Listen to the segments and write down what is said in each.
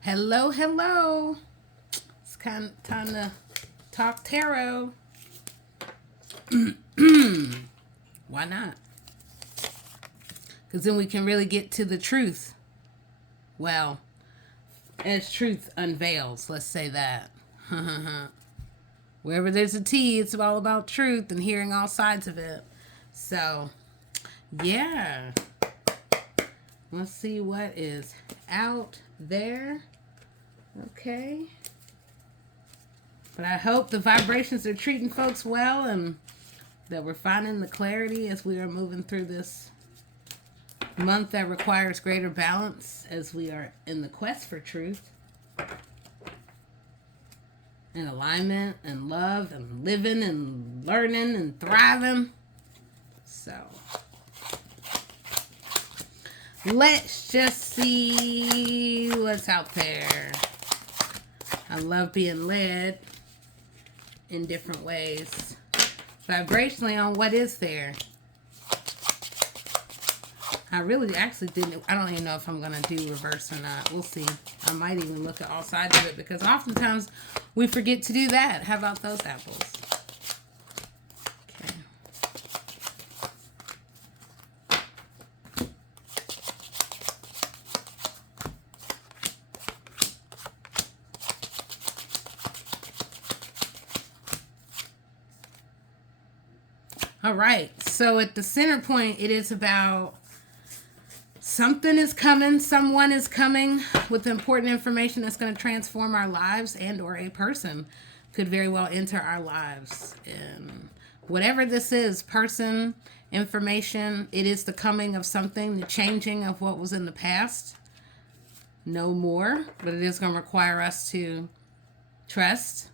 Hello, hello. It's kind of time to talk tarot. Why not? Because then we can really get to the truth. Well, as truth unveils, let's say that. Wherever there's a T, it's all about truth and hearing all sides of it. So, yeah. Let's see what is out there. Okay. But I hope the vibrations are treating folks well and that we're finding the clarity as we are moving through this month that requires greater balance as we are in the quest for truth and alignment and love and living and learning and thriving. So let's just see what's out there. I love being led in different ways vibrationally on what is there. I really actually didn't. I don't even know if I'm going to do reverse or not. We'll see. I might even look at all sides of it because oftentimes we forget to do that. How about those apples? Okay. All right. So at the center point, it is about something is coming, someone is coming with important information that's going to transform our lives, and or a person could very well enter our lives. And whatever this is, person, information, it is the coming of something, the changing of what was in the past. No more, but it is going to require us to trust,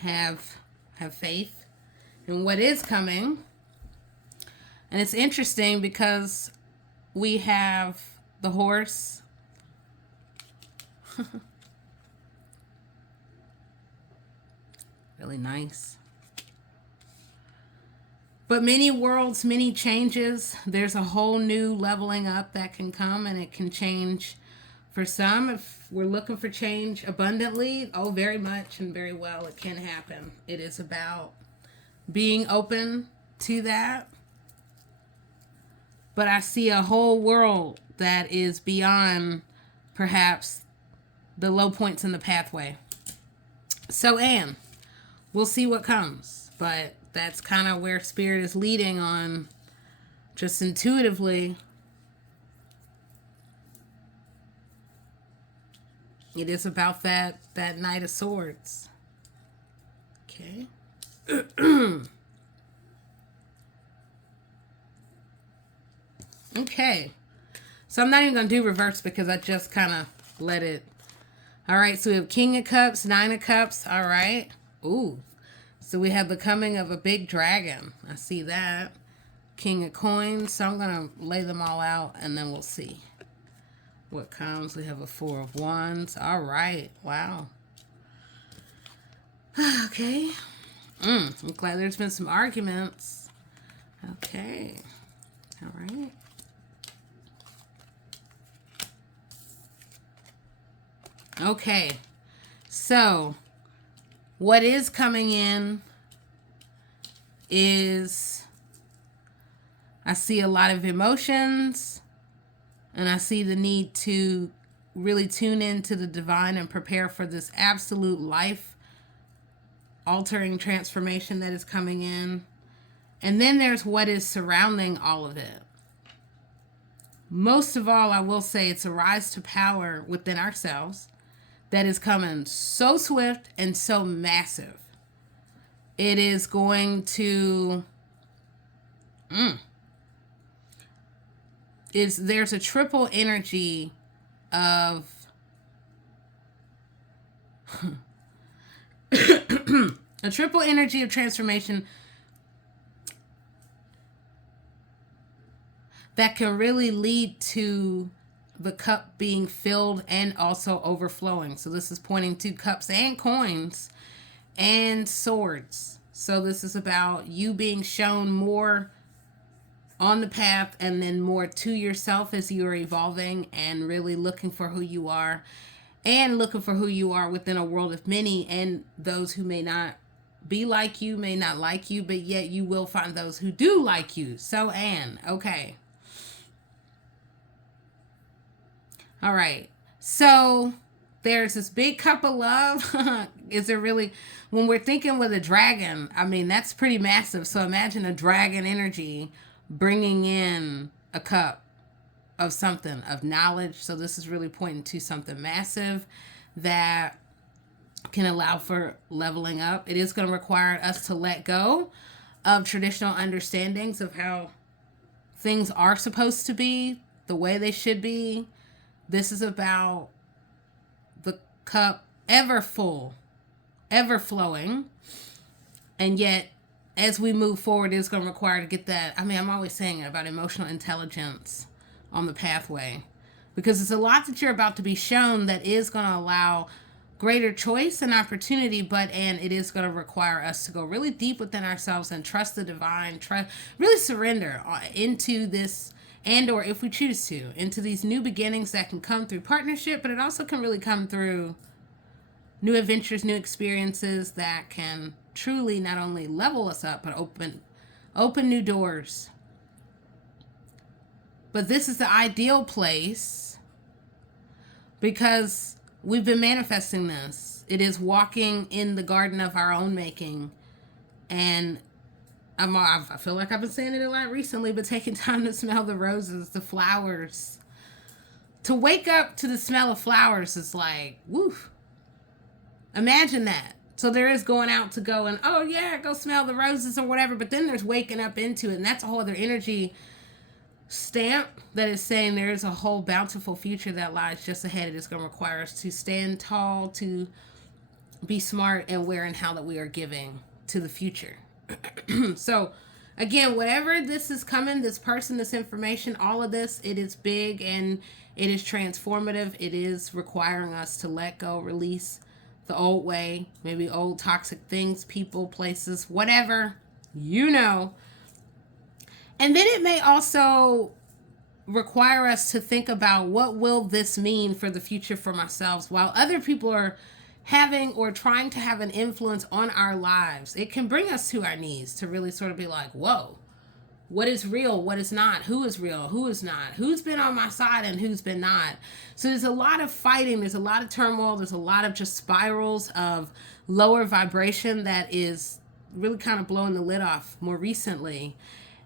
have faith in what is coming. And it's interesting because we have the horse. Really nice. But many worlds, many changes. There's a whole new leveling up that can come, and it can change for some. If we're looking for change abundantly, oh, very much and very well, it can happen. It is about being open to that. But I see a whole world that is beyond perhaps the low points in the pathway. So, Anne, we'll see what comes. But that's kind of where Spirit is leading on, just intuitively. It is about that Knight of Swords. Okay. Okay. So I'm not even going to do reverse because I just kind of let it. All right. So we have King of Cups, Nine of Cups. All right. Ooh. So we have the coming of a big dragon. I see that. King of Coins. So I'm going to lay them all out and then we'll see what comes. We have a Four of Wands. All right. Wow. Okay. I'm glad there's been some arguments. Okay. All right. Okay, so what is coming in is I see a lot of emotions, and I see the need to really tune into the divine and prepare for this absolute life altering transformation that is coming in. And then there's what is surrounding all of it. Most of all, I will say it's a rise to power within ourselves that is coming so swift and so massive. It is going to there's a triple energy of a triple energy of transformation that can really lead to the cup being filled and also overflowing. So this is pointing to cups and coins and swords. So this is about you being shown more on the path, and then more to yourself as you're evolving and really looking for who you are, and looking for who you are within a world of many, and those who may not be like you, may not like you, but yet you will find those who do like you. So, Anne, okay. All right. So there's this big cup of love. Is there really, when we're thinking with a dragon, I mean, that's pretty massive. So imagine a dragon energy bringing in a cup of something, of knowledge. So this is really pointing to something massive that can allow for leveling up. It is going to require us to let go of traditional understandings of how things are supposed to be, the way they should be. This is about the cup ever full, ever flowing. And yet, as we move forward, it's going to require to get that. I mean, I'm always saying it about emotional intelligence on the pathway, because it's a lot that you're about to be shown that is going to allow greater choice and opportunity, and it is going to require us to go really deep within ourselves and trust the divine, really surrender into this, and or if we choose to, into these new beginnings that can come through partnership, but it also can really come through new adventures, new experiences that can truly not only level us up, but open new doors. But this is the ideal place because we've been manifesting this. It is walking in the garden of our own making. And I feel like I've been saying it a lot recently, but taking time to smell the roses, the flowers. To wake up to the smell of flowers is like, woof. Imagine that. So there is going out to go and, oh yeah, go smell the roses or whatever. But then there's waking up into it. And that's a whole other energy stamp that is saying there is a whole bountiful future that lies just ahead. It is going to require us to stand tall, to be smart, and where and how that we are giving to the future. So again, whatever this is coming, this person, this information, all of this, it is big and it is transformative. It is requiring us to let go, release the old way, maybe old toxic things, people, places, whatever, you know. And then it may also require us to think about what will this mean for the future for ourselves while other people are having or trying to have an influence on our lives. It can bring us to our knees to really sort of be like, whoa, what is real? What is not? Who is real? Who is not? Who's been on my side and who's been not? So there's a lot of fighting. There's a lot of turmoil. There's a lot of just spirals of lower vibration that is really kind of blowing the lid off more recently.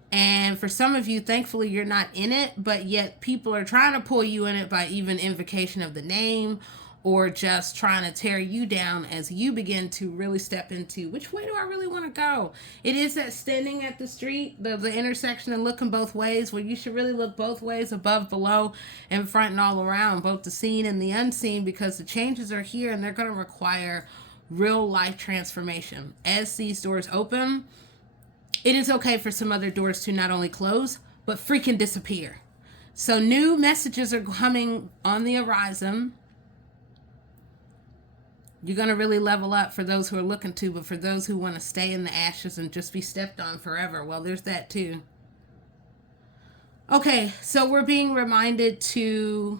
And for some of you, thankfully, you're not in it, but yet people are trying to pull you in it by even invocation of the name or just trying to tear you down as you begin to really step into which way do I really want to go. It is that standing at the street, the intersection, and looking both ways, where you should really look both ways, above, below, in front, and all around, both the seen and the unseen, because the changes are here and they're going to require real life transformation. As these doors open, it is okay for some other doors to not only close, but freaking disappear. So new messages are coming on the horizon. You're going to really level up for those who are looking to, but for those who want to stay in the ashes and just be stepped on forever, well, there's that too. Okay, so we're being reminded to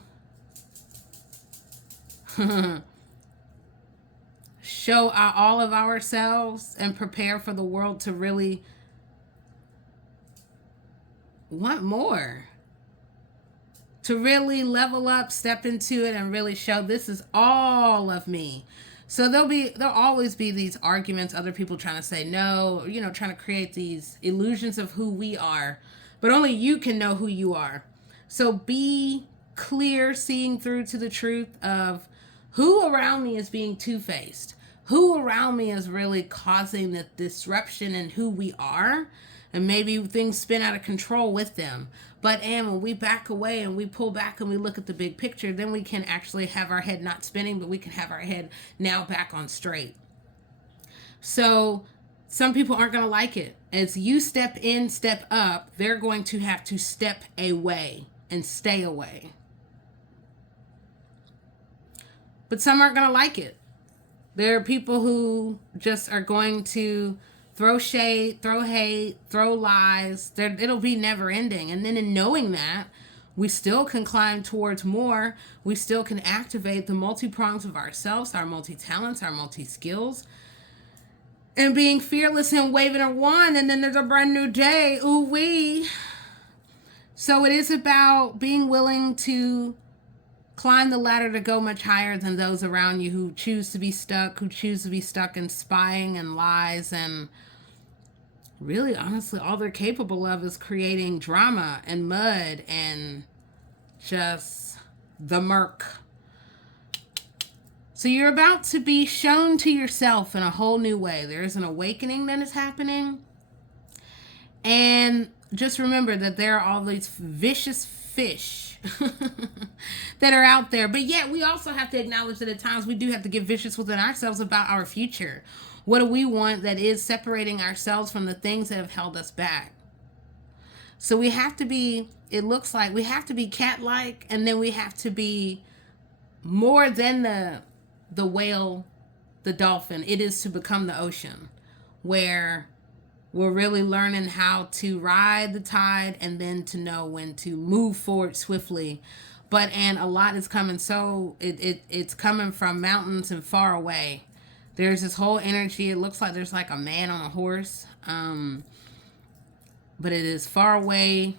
show all of ourselves and prepare for the world to really want more, to really level up, step into it, and really show this is all of me. So there'll always be these arguments, other people trying to say no, trying to create these illusions of who we are, but only you can know who you are. So be clear, seeing through to the truth of who around me is being two-faced, who around me is really causing the disruption in who we are. And maybe things spin out of control with them. But when we back away and we pull back and we look at the big picture, then we can actually have our head not spinning, but we can have our head now back on straight. So some people aren't going to like it. As you step in, step up, they're going to have to step away and stay away. But some aren't going to like it. There are people who just are going to throw shade, throw hate, throw lies. It'll be never ending. And then in knowing that, we still can climb towards more. We still can activate the multi-prongs of ourselves, our multi-talents, our multi-skills. And being fearless and waving a wand, and then there's a brand new day. Ooh wee. So it is about being willing to climb the ladder to go much higher than those around you who choose to be stuck, in spying and lies, and really, honestly, all they're capable of is creating drama and mud and just the murk. So you're about to be shown to yourself in a whole new way. There is an awakening that is happening. And just remember that there are all these vicious fish that are out there. But yet we also have to acknowledge that at times we do have to get vicious within ourselves about our future. What do we want that is separating ourselves from the things that have held us back? So we have to be, it looks like we have to be cat-like, and then we have to be more than the whale, the dolphin. It is to become the ocean, where we're really learning how to ride the tide and then to know when to move forward swiftly. And a lot is coming. So it's coming from mountains and far away. There's this whole energy. It looks like there's like a man on a horse. But it is far away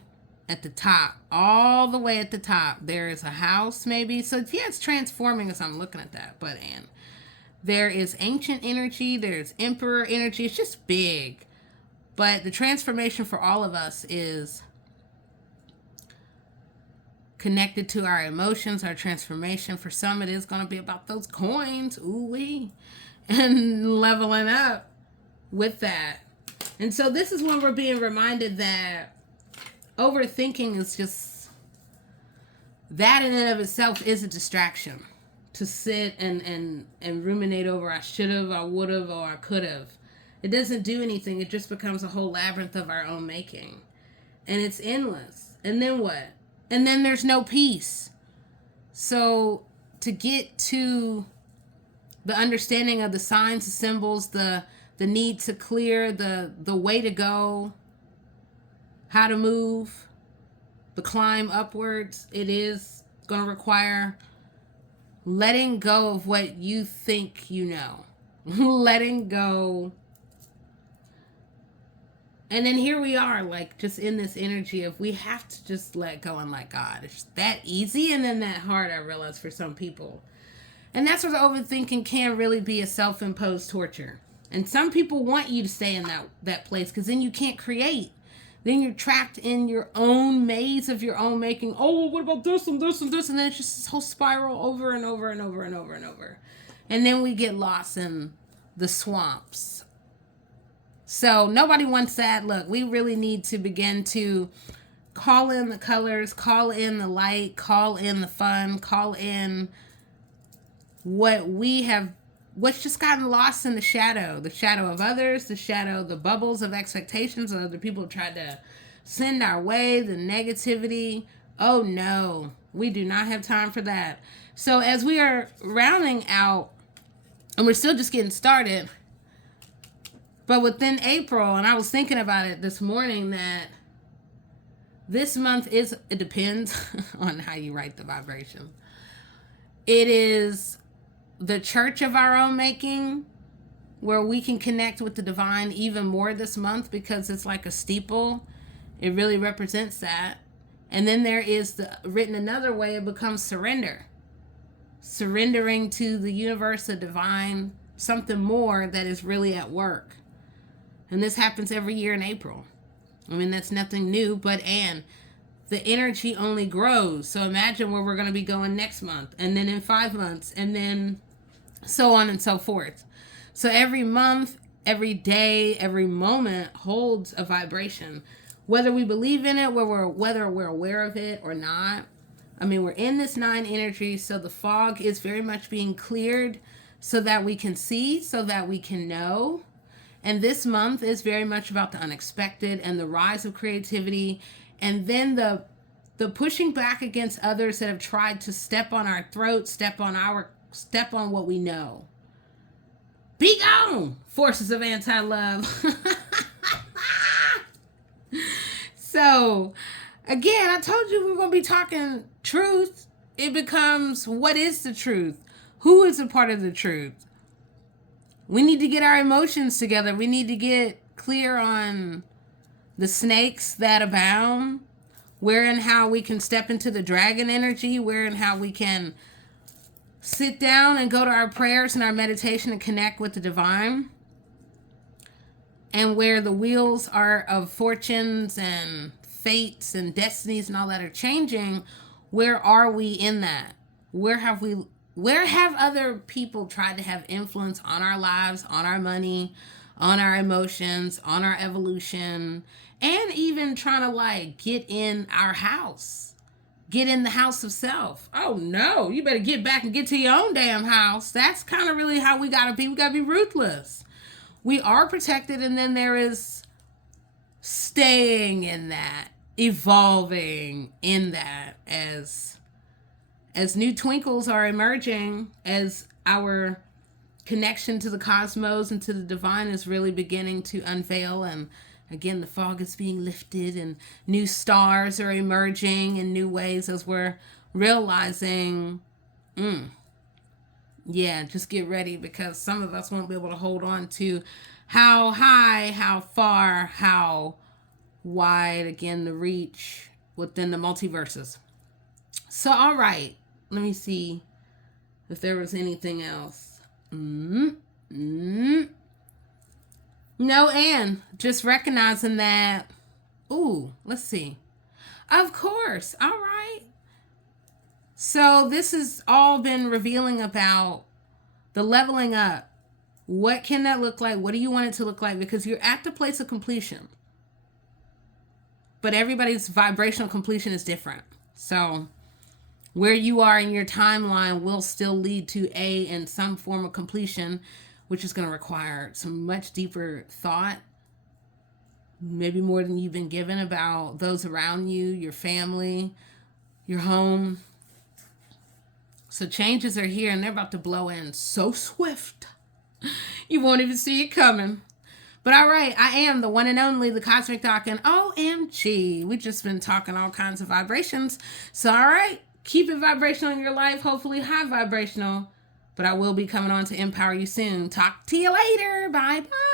at the top. All the way at the top. There is a house maybe. So yeah, it's transforming as I'm looking at that. And there is ancient energy. There's emperor energy. It's just big. But the transformation for all of us is connected to our emotions, our transformation. For some, it is going to be about those coins. Ooh-wee. And leveling up with that. And so this is when we're being reminded that overthinking is just, that in and of itself is a distraction. To sit and ruminate over I should have, I would have, or I could have. It doesn't do anything. It just becomes a whole labyrinth of our own making. And it's endless. And then what? And then there's no peace. So to get to the understanding of the signs, the symbols, the need to clear, the way to go, how to move, the climb upwards, it is going to require letting go of what you think you know. Letting go. And then here we are, like, just in this energy of we have to just let go and let God. It's that easy and then that hard, I realize, for some people. And that's where the overthinking can really be a self-imposed torture. And some people want you to stay in that place because then you can't create. Then you're trapped in your own maze of your own making. Oh, what about this and this and this? And then it's just this whole spiral over and over and over and over and over. And then we get lost in the swamps. So nobody wants that. Look, we really need to begin to call in the colors, call in the light, call in the fun, call in what's just gotten lost in the shadow of others, the bubbles of expectations of other people tried to send our way, the negativity. Oh no, we do not have time for that. So as we are rounding out, and we're still just getting started, but within April, and I was thinking about it this morning, that this month it depends on how you write the vibration. It is the church of our own making, where we can connect with the divine even more this month, because it's like a steeple. It really represents that. And then there is written another way, it becomes surrender. Surrendering to the universe, the divine, something more that is really at work. And this happens every year in April. I mean, that's nothing new, but the energy only grows. So imagine where we're going to be going next month, and then in 5 months, and then so on and so forth. So every month, every day, every moment holds a vibration, whether we believe in it, whether we're aware of it or not. I mean, we're in this 9 energy, so the fog is very much being cleared so that we can see, so that we can know. And this month is very much about the unexpected and the rise of creativity, and then the pushing back against others that have tried to step on our throats, step on what we know. Be gone, forces of anti-love. So, again, I told you we're going to be talking truth. It becomes, what is the truth? Who is a part of the truth? We need to get our emotions together. We need to get clear on the snakes that abound, where and how we can step into the dragon energy, where and how we can sit down and go to our prayers and our meditation and connect with the divine, and where the wheels are of fortunes and fates and destinies and all that are changing. Where are we in that? Where have other people tried to have influence on our lives, on our money, on our emotions, on our evolution, and even trying to like get in our house, get in the house of self? Oh no, you better get back and get to your own damn house. That's kind of really how we gotta be. We gotta be ruthless. We are protected, and then there is staying in that, evolving in that as new twinkles are emerging, as our connection to the cosmos and to the divine is really beginning to unveil, and again the fog is being lifted and new stars are emerging in new ways, as we're realizing, just get ready, because some of us won't be able to hold on to how high, how far, how wide, again, the reach within the multiverses. So, all right, let me see if there was anything else. No, and just recognizing that, let's see. Of course, all right. So this has all been revealing about the leveling up. What can that look like? What do you want it to look like? Because you're at the place of completion. But everybody's vibrational completion is different. So where you are in your timeline will still lead to in some form of completion, which is going to require some much deeper thought, maybe more than you've been given, about those around you, your family, your home. So changes are here, and they're about to blow in so swift, you won't even see it coming. But all right, I am the one and only, the Cosmic Doc, and OMG, we've just been talking all kinds of vibrations. So all right, keep it vibrational in your life, hopefully high vibrational. But I will be coming on to empower you soon. Talk to you later. Bye-bye.